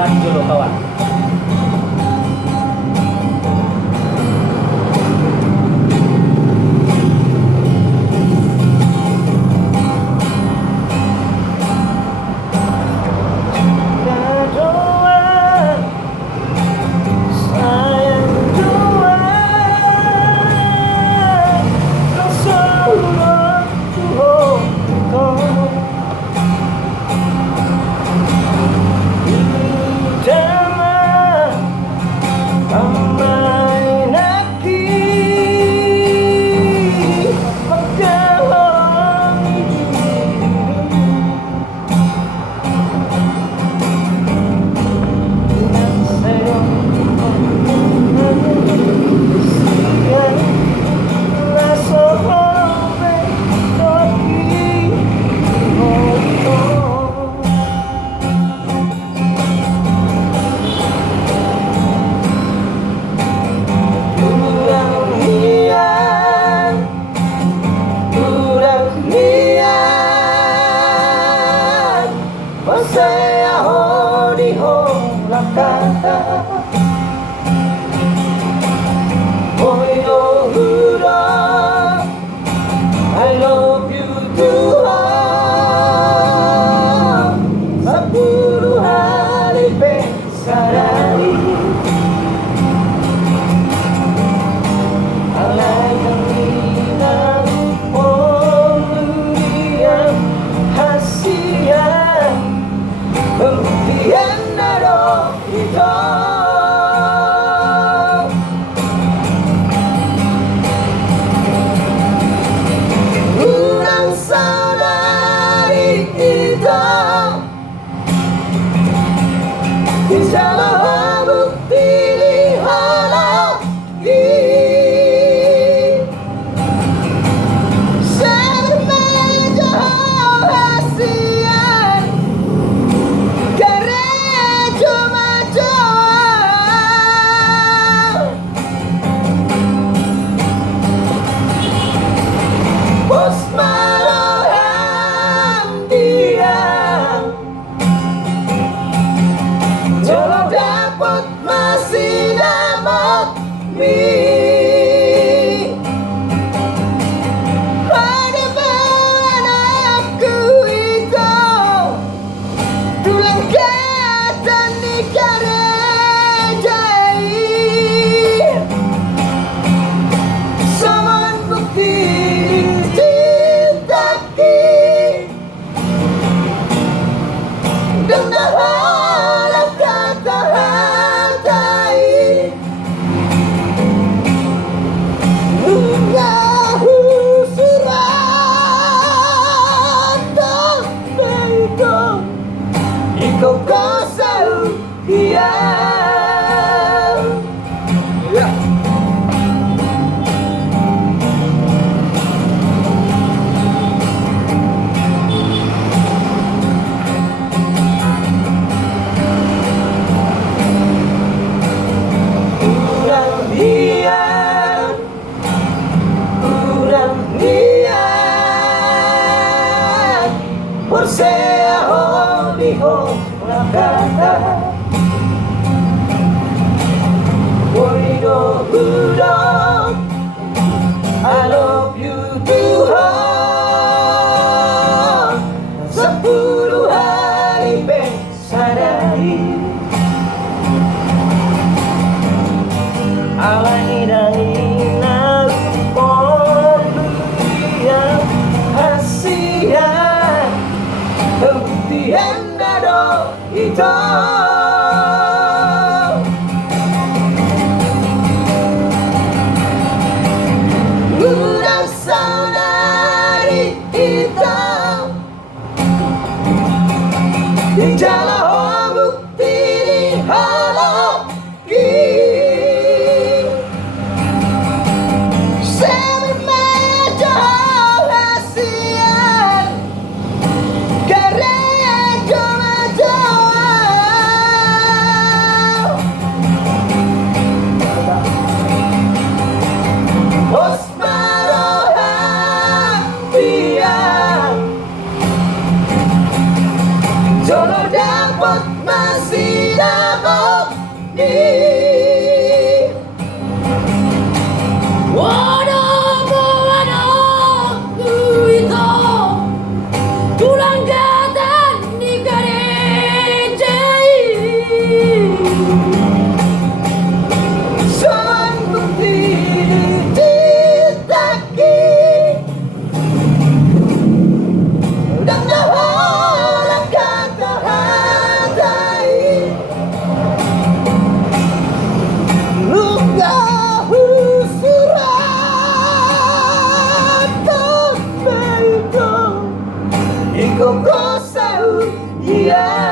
Lanjut loh kawan. I love you Tuhan, 10 hari pesarari alaikan minang pemberian hasian pemberian naro itu. Insya bukti dihalaki sebermeja hasian gereja majo bos maroham dia Jolo dapat masih dapat ada manapku itu tulang kata di karejai saman bukti cintaki dan kau tahu dia kurang dia Persea honi ho kata Waido budak I love you Tuhan 10 hari pesarari alai dari nalu pemberian hasian pembuktian nado itu budak saudari kita di jalan bukti dihalaki sebermeja hasian gereja majo bos maroham dia Jolo dapat masih dia